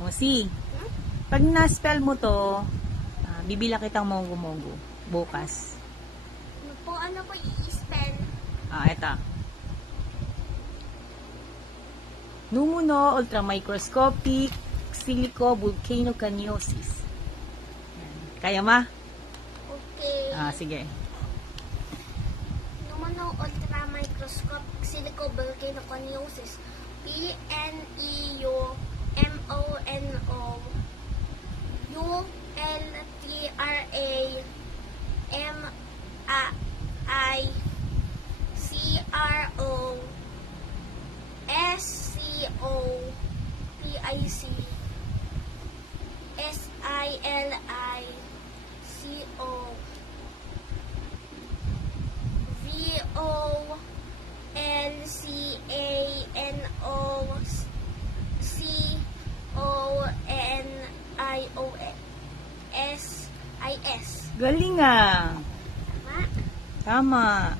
Mosi, pag na-spell mo to, bibila kitang mongo-mongo bukas. Ano po i-spell? Eto. Numuno ultramicroscopic silicovolcanoconiosis. Kaya ma? Okay. Sige. Pneumono ultramicroscopic silicovolcanoconiosis. PNEUMONO ULTRMICROSCOPIONIOSIS. Galing ah. Tama? Tama.